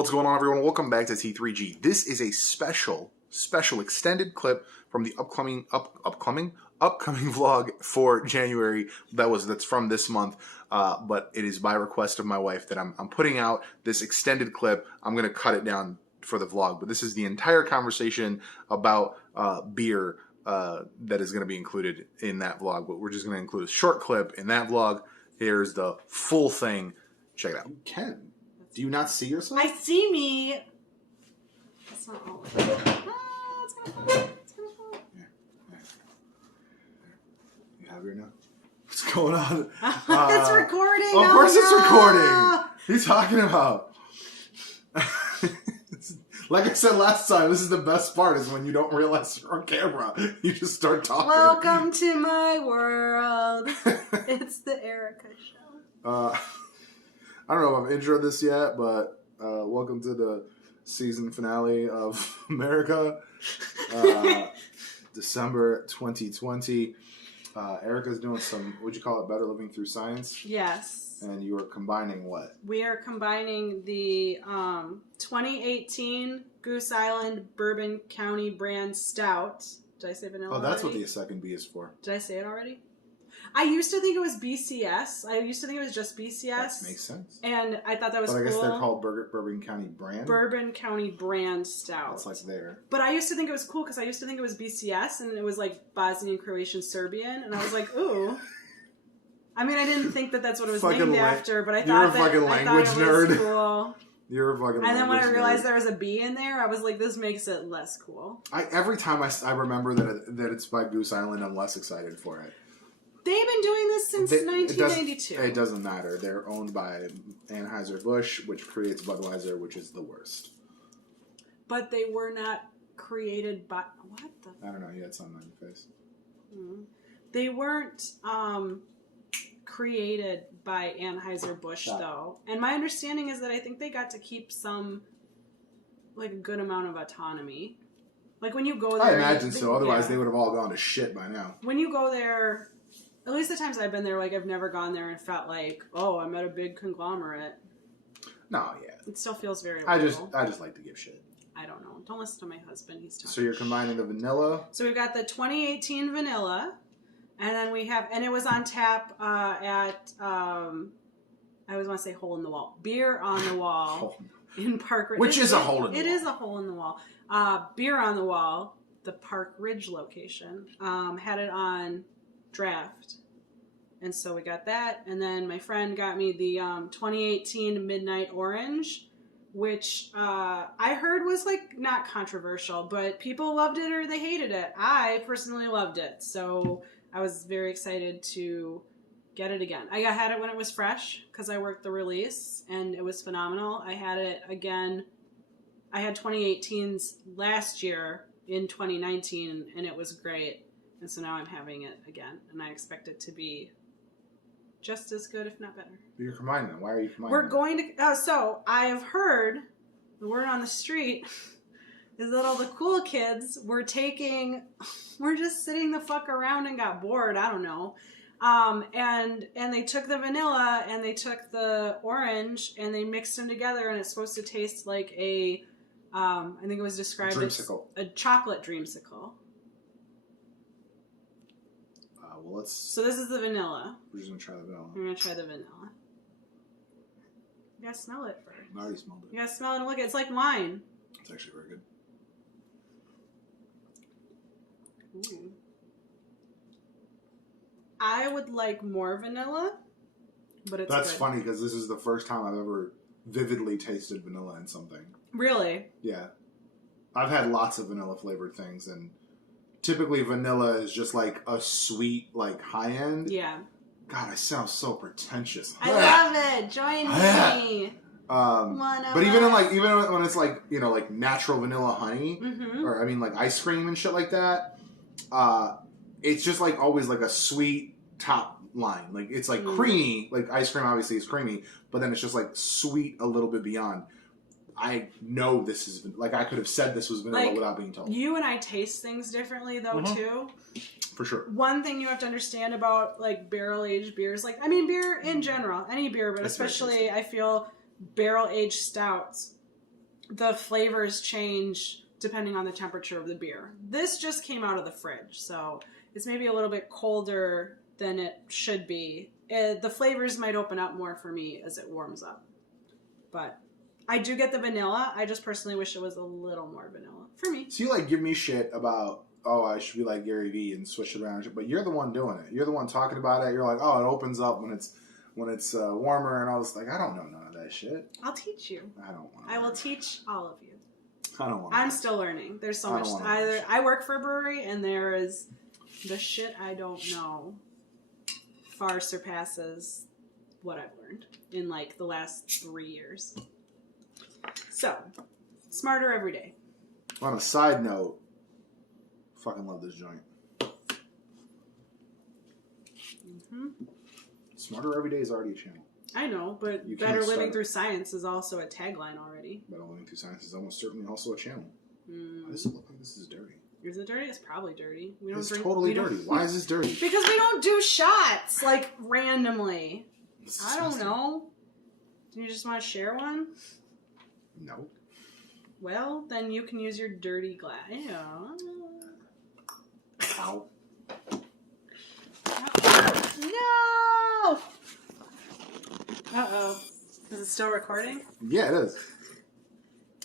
What's going on, everyone? Welcome back to T3G. This is a special extended clip from the upcoming vlog for January. That's from this month, but it is by request of my wife that I'm putting out this extended clip. I'm gonna cut it down for the vlog, but this is the entire conversation about beer that is gonna be included in that vlog. But we're just gonna include a short clip in that vlog. Here's the full thing. Check it out. You can. Do you not see yourself? I see me. That's not all. It's gonna fall. It's gonna fall. Yeah. You have your note? What's going on? It's recording. Of course it's recording. What are you talking about? Like I said last time, this is the best part, is when you don't realize you're on camera. You just start talking. Welcome to my world. It's the Erica Show. I don't know if I've introed this yet, but welcome to the season finale of America, December 2020. Erica's doing some, what'd you call it, Better Living Through Science? Yes. And you are combining what? We are combining the 2018 Goose Island Bourbon County brand stout. Did I say vanilla Oh, that's already? what the second B is for. Did I say it already? I used to think it was BCS. I used to think it was just BCS. That makes sense. And I thought that was cool. But I guess they're called Bourbon County Brand? Bourbon County Brand Stout. That's like there. But I used to think it was cool because I used to think it was BCS and it was like Bosnian, Croatian, Serbian. And I was like, ooh. I mean, I didn't think that that's what it was named after, but I thought that You're a fucking language nerd. Cool. You're a fucking And then when I realized nerd. there was a B in there, I was like, this makes it less cool. Every time I remember that it's by Goose Island, I'm less excited for it. They've been doing this since 1992. It doesn't matter. They're owned by Anheuser-Busch, which creates Budweiser, which is the worst. But they were not created by... What the... I don't know. You had something on your face. They weren't created by Anheuser-Busch, though. And my understanding is that I think they got to keep some, like, a good amount of autonomy. Like, when you go there... I imagine so. Otherwise, they would have all gone to shit by now. When you go there... At least the times I've been there, like, I've never gone there and felt like, oh, I'm at a big conglomerate. No, yeah. It still feels very I local. just like to give shit. I don't know. Don't listen to my husband. He's talking. So you're combining the vanilla? So we've got the 2018 vanilla, and then we have, and it was on tap at, I always want to say hole in the wall. Beer on the Wall in Park Ridge. Which is a hole in the wall. It is a hole in the wall. Beer on the Wall, the Park Ridge location, had it on draft. And so we got that. And then my friend got me the 2018 Midnight Orange, which I heard was like not controversial, but people loved it or they hated it. I personally loved it. So I was very excited to get it again. I had it when it was fresh because I worked the release and it was phenomenal. I had it again. I had 2018's last year in 2019 and it was great. And so now I'm having it again, and I expect it to be just as good, if not better. You're combining them. Why are you combining We're them? going to... so I have heard, the word on the street is that all the cool kids were just sitting the fuck around and got bored. I don't know. And they took the vanilla and they took the orange and they mixed them together, and it's supposed to taste like a, I think it was described as a chocolate dreamsicle. Well, so this is the vanilla. We're just going to try the vanilla. We're going to try the vanilla. You gotta smell it first. I already smelled it. You gotta smell it and look at it. It's like wine. It's actually very good. Ooh. I would like more vanilla, but it's That's good. funny because this is the first time I've ever vividly tasted vanilla in something. Really? Yeah. I've had lots of vanilla flavored things, and typically vanilla is just like a sweet, like high end. Yeah. God, I sound so pretentious. I love it. Join me. But even when it's like, you know, like natural vanilla honey, or I mean like ice cream and shit like that, it's just like always like a sweet top line. Like it's like creamy, like ice cream obviously is creamy, but then it's just like sweet a little bit beyond. I know this is, like, I could have said this was vanilla without being told. You and I taste things differently, though, too. For sure. One thing you have to understand about, like, barrel-aged beers, like, I mean, beer in general, any beer, but especially, I feel, barrel-aged stouts the flavors change depending on the temperature of the beer. This just came out of the fridge, so it's maybe a little bit colder than it should be. The flavors might open up more for me as it warms up. But I do get the vanilla. I just personally wish it was a little more vanilla for me. So you like give me shit about, oh, I should be like Gary Vee and switch it around. But you're the one doing it. You're the one talking about it. You're like, oh, it opens up when it's warmer and all this. Like, I don't know none of that shit. I'll teach you. I don't want. I will teach all of you. I don't want. I'm still learning. There's so much. I work for a brewery, and there is the shit I don't know far surpasses what I've learned in like the last 3 years. So, smarter every day. On a side note, fucking love this joint. Mm-hmm. Smarter every day is already a channel. I know, but You Better can't Living start- Through Science is also a tagline already. Better Living Through Science is almost certainly also a channel. Mm. Why does it look like this is dirty? Is it dirty? It's probably dirty. We don't It's drink. totally we don't- dirty. Why is this dirty? Because we don't do shots like randomly. It's I don't disgusting. know. Do you just want to share one? No. Well, then you can use your dirty glass. Yeah. Ow. No! Uh-oh. Is it still recording? Yeah, it is.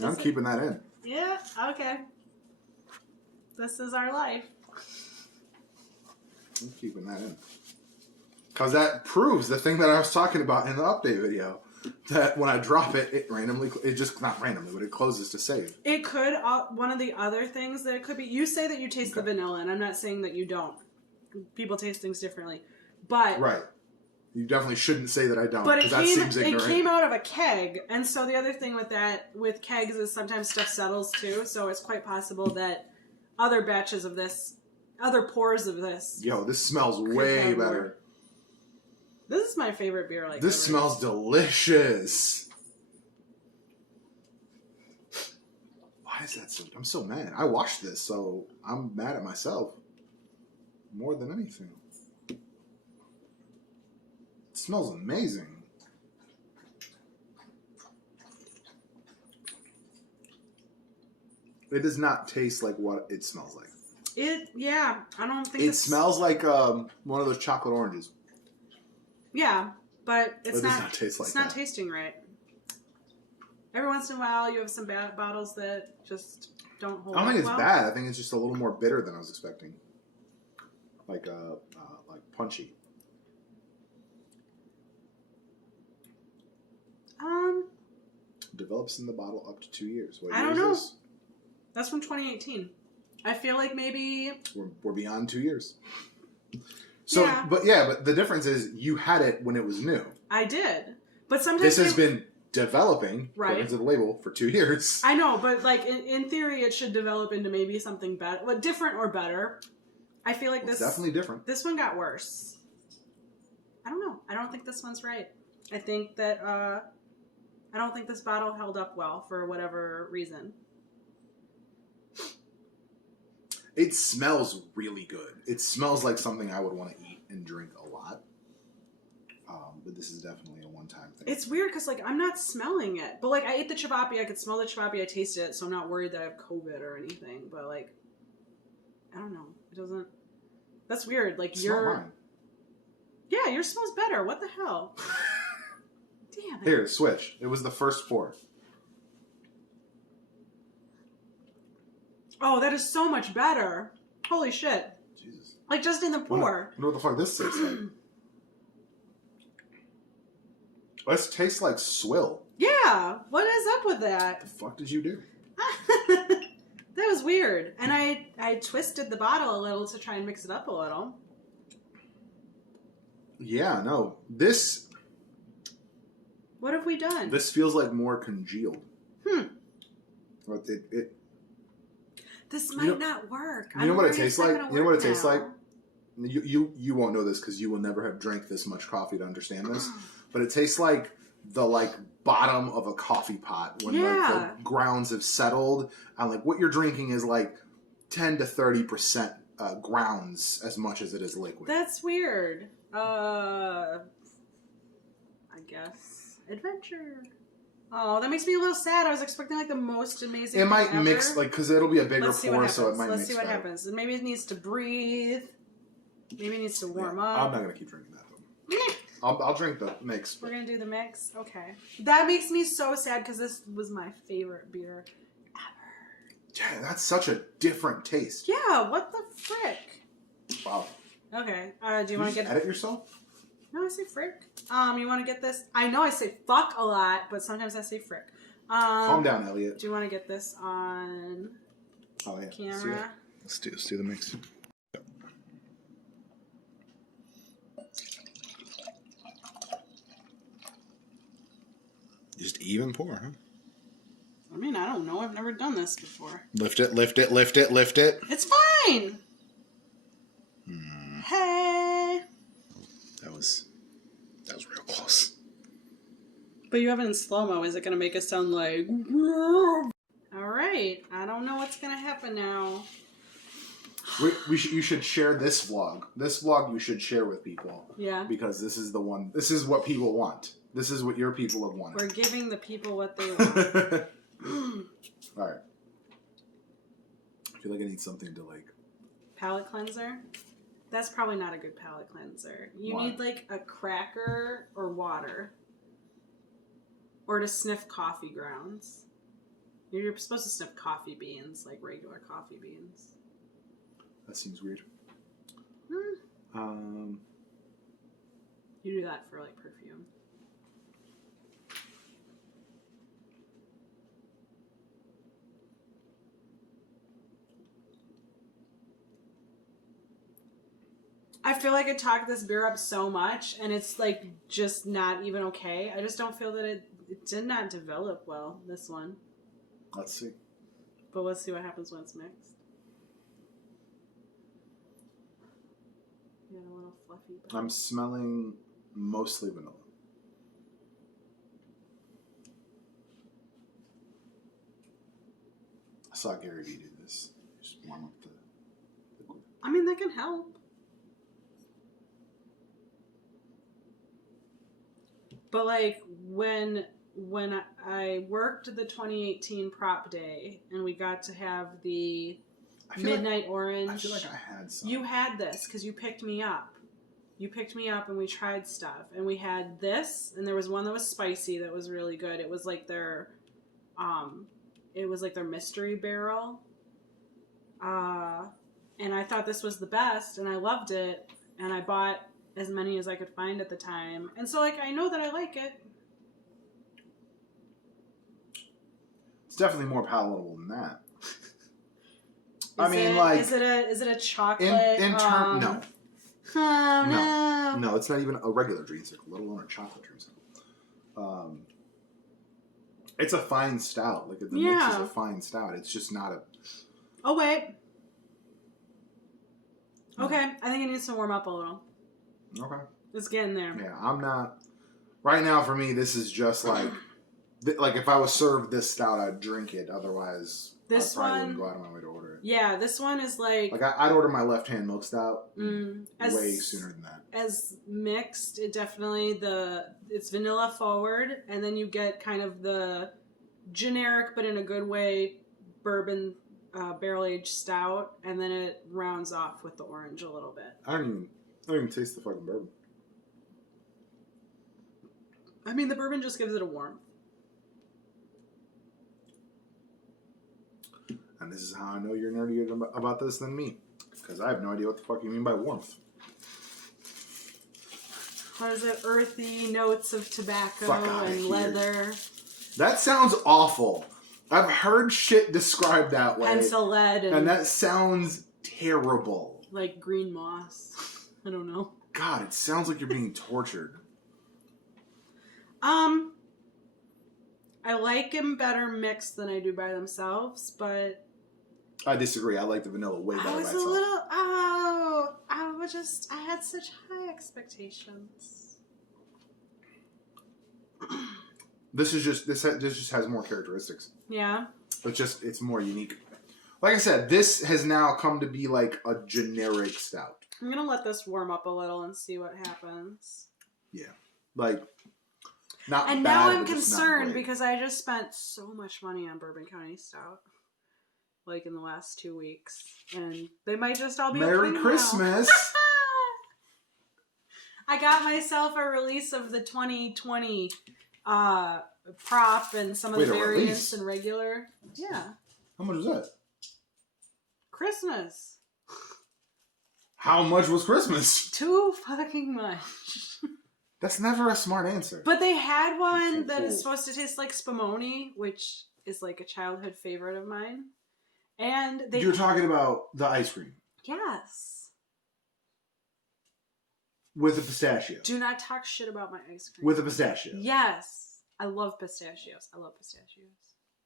I'm Is it? keeping that in. Yeah, okay. This is our life. I'm keeping that in. Because that proves the thing that I was talking about in the update video. That when I drop it, it just, not randomly, but it closes to save. It could, one of the other things that it could be, you say that you taste the vanilla, and I'm not saying that you don't. People taste things differently. But Right. You definitely shouldn't say that I don't, But because that seems ignorant. it came out of a keg, and so the other thing with kegs is sometimes stuff settles too, so it's quite possible that other batches of this, other pours of this. Yo, this smells could way have better. more. This is my favorite beer. Like This ever. smells delicious. Why is that so? I'm so mad. I watched this, so I'm mad at myself more than anything. It smells amazing. It does not taste like what it smells like. Yeah, I don't think It it's, smells like one of those chocolate oranges. Yeah, but it's It does not taste like it's not that. tasting right. Every once in a while, you have some bad bottles that just don't hold. I don't think up it's well. bad. I think it's just a little more bitter than I was expecting. Like punchy. Develops in the bottle up to 2 years. What I year don't is know. this? That's from 2018. I feel like maybe We're beyond 2 years. So, Yeah. but the difference is you had it when it was new. I did, but sometimes This has they- been developing, Right. according to the label, for 2 years. I know, but like in theory, it should develop into maybe something better, well, different or better. I feel like It's this definitely different. this one got worse. I don't know. I don't think this one's right. I think that I don't think this bottle held up well for whatever reason. It smells really good. It smells like something I would want to eat and drink a lot. But this is definitely a one-time thing. It's weird because like I'm not smelling it, but like I ate the chivapi, I could smell the chivapi, I tasted it, so I'm not worried that I have COVID or anything. But like, I don't know. It doesn't. That's weird. Like It's not mine. Yeah, yours smells better. What the hell? Damn it. Here, switch. It was the first pour. Oh, that is so much better. Holy shit. Jesus. Like just in the pour. Wonder what the fuck this tastes like. This tastes like swill. Yeah. What is up with that? What the fuck did you do? That was weird. And I twisted the bottle a little to try and mix it up a little. Yeah, no. This What have we done? feels like more congealed. But This You might know- not work. you know what it worried tastes it's not like? gonna You know what work it tastes now. like? You won't know this because you will never have drank this much coffee to understand this. But it tastes like the bottom of a coffee pot when Yeah. the grounds have settled and what you're drinking is 10 to 30% grounds as much as it is liquid. That's weird. I guess adventure. Oh, that makes me a little sad. I was expecting like the most amazing. It might thing mix, ever. like, because it'll be a bigger Let's see what pour, happens. so it might Let's mix see what better. happens. Maybe it needs to breathe. Maybe it needs to warm I'm up. not gonna keep drinking that though. I'll drink the mix. We're gonna do the mix. Okay. That makes me so sad because this was my favorite beer ever. Yeah, that's such a different taste. Yeah. What the frick? Wow. Okay. Do you want to get edit yourself? No, I say frick. You want to get this? I know I say fuck a lot, but sometimes I say frick. Calm down, Elliot. Do you want to get this on camera? Let's do the mix. Just even pour, huh? I mean, I don't know. I've never done this before. Lift it, lift it, lift it, lift it. It's fine. Hey. That was real close. But you have it in slow-mo. Is it going to make it sound like... All right. I don't know what's going to happen now. You should share this vlog. This vlog you should share with people. Yeah. Because this is the one. This is what people want. This is what your people have wanted. We're giving the people what they want. All right. I feel like I need something to like... Palate cleanser? That's probably not a good palate cleanser. You Why? need like a cracker or water. Or to sniff coffee grounds. You're supposed to sniff coffee beans, like regular coffee beans. That seems weird. You do that for like perfume. I feel like I talked this beer up so much, and it's like just not even okay. I just don't feel that it did not develop well, this one. Let's see. But let's see what happens when it's mixed. You got a little fluffy. But... I'm smelling mostly vanilla. I saw Gary Vee do this. Just warm up the liquid. I mean, that can help. But like when I worked the 2018 prop day and we got to have the midnight orange. I feel like I had some. You had this because you picked me up. You picked me up and we tried stuff. And we had this, and there was one that was spicy that was really good. It was like their mystery barrel. And I thought this was the best, and I loved it, and I bought as many as I could find at the time. And so like I know that I like it. It's definitely more palatable than that. Is it a chocolate? No. Oh, no. No, it's not even a regular dreamsicle, let alone a chocolate dreamsicle. It's a fine stout. Like the mix is a fine stout. It's just not a. Oh wait. Okay, I think it needs to warm up a little. Okay. It's getting there. Yeah, I'm not. Right now, for me, this is just like, like if I was served this stout, I'd drink it. Otherwise, this I probably one wouldn't go out of my way to order it. Yeah, this one is like I'd order my left-hand milk stout way as, sooner than that. As mixed, it definitely it's vanilla forward, and then you get kind of the generic, but in a good way, bourbon barrel-aged stout, and then it rounds off with the orange a little bit. I don't even taste the fucking bourbon. I mean, the bourbon just gives it a warmth. And this is how I know you're nerdier about this than me. Because I have no idea what the fuck you mean by warmth. What is it? Earthy notes of tobacco and leather. That sounds awful. I've heard shit described that way. Pencil lead. And that sounds terrible. Like green moss. I don't know. God, it sounds like you're being tortured. I like them better mixed than I do by themselves, but... I disagree. I like the vanilla way better by itself. I had such high expectations. This just has more characteristics. Yeah. It's more unique. Like I said, this has now come to be like a generic stout. I'm gonna let this warm up a little and see what happens. Yeah. Like, Not And bad, now I'm but just not concerned great. because I just spent so much money on Bourbon County Stout, like in the last 2 weeks, and they might just all be Merry okay Christmas. now. I got myself a release of the 2020 prop and some of Wait, the a variants release? and regular. Yeah, How much was that? Christmas. How much was Christmas? Too fucking much. That's never a smart answer. But they had one That's that cool. is supposed to taste like Spumoni, which is like a childhood favorite of mine. And they You're talking about the ice cream yes. with the pistachio. Do not talk shit about my ice cream. With the pistachio. Yes. I love pistachios. I love pistachios.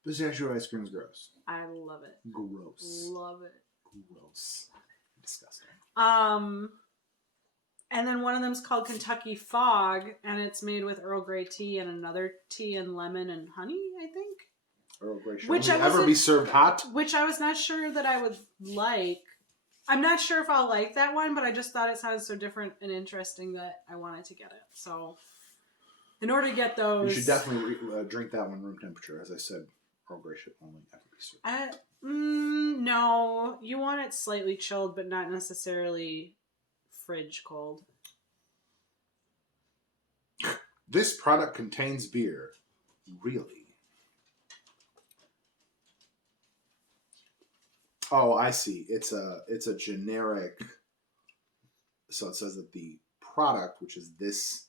Pistachio ice cream is gross. I love it. Gross. Love it. Gross. Disgusting. And then one of them's called Kentucky Fog, and it's made with Earl Grey tea and another tea and lemon and honey, I think. Earl Grey should Which only I ever wasn't- be served hot. Which I was not sure that I would like. I'm not sure if I'll like that one, but I just thought it sounded so different and interesting that I wanted to get it. So, in order to get those... You should definitely drink that one room temperature. As I said, Earl Grey should only ever be served. No. You want it slightly chilled, but not necessarily fridge cold. This product contains beer. Really? Oh, I see. It's a generic. So it says that the product, which is this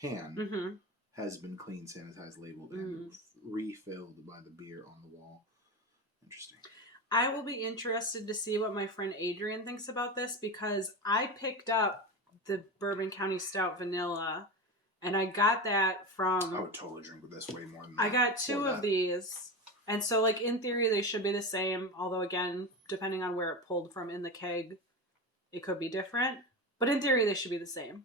can, Mm-hmm. has been clean, sanitized, labeled, and refilled by the beer on the wall. Interesting. I will be interested to see what my friend Adrian thinks about this because I picked up the Bourbon County Stout Vanilla, and I got that from... I would totally drink with this way more than that. I got 2 of these. And so, like, in theory, they should be the same. Although, again, depending on where it pulled from in the keg, it could be different. But in theory, they should be the same.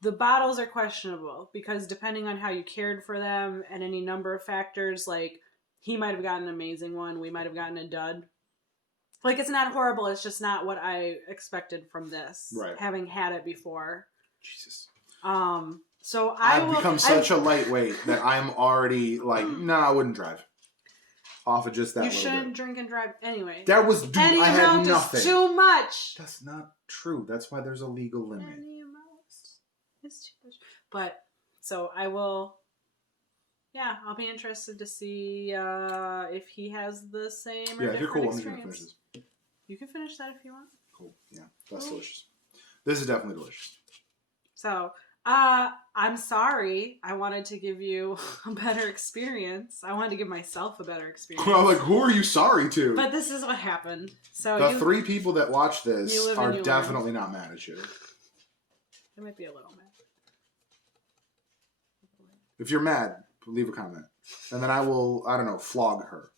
The bottles are questionable because depending on how you cared for them and any number of factors, like, he might have gotten an amazing one. We might have gotten a dud. Like, it's not horrible. It's just not what I expected from this. Right. Having had it before. Jesus. So I've become such a lightweight that I'm already like, I wouldn't drive. Off of just that You little shouldn't bit. drink and drive anyway. That was dude. Any I had amount nothing. is too much. That's not true. That's why there's a legal limit. Any amount is too much. But so I will. Yeah, I'll be interested to see if he has the same or Yeah, if you're cool, different I'm just gonna finish experience. this. You can finish that if you want. Cool. Yeah, that's delicious. This is definitely delicious. So, I'm sorry. I wanted to give you a better experience. I wanted to give myself a better experience. Well, like, who are you sorry to? But this is what happened. So the 3 people that watch this you live and are you definitely not mad at you. It might be a little mad. If you're mad, leave a comment. And then I will, I don't know, flog her.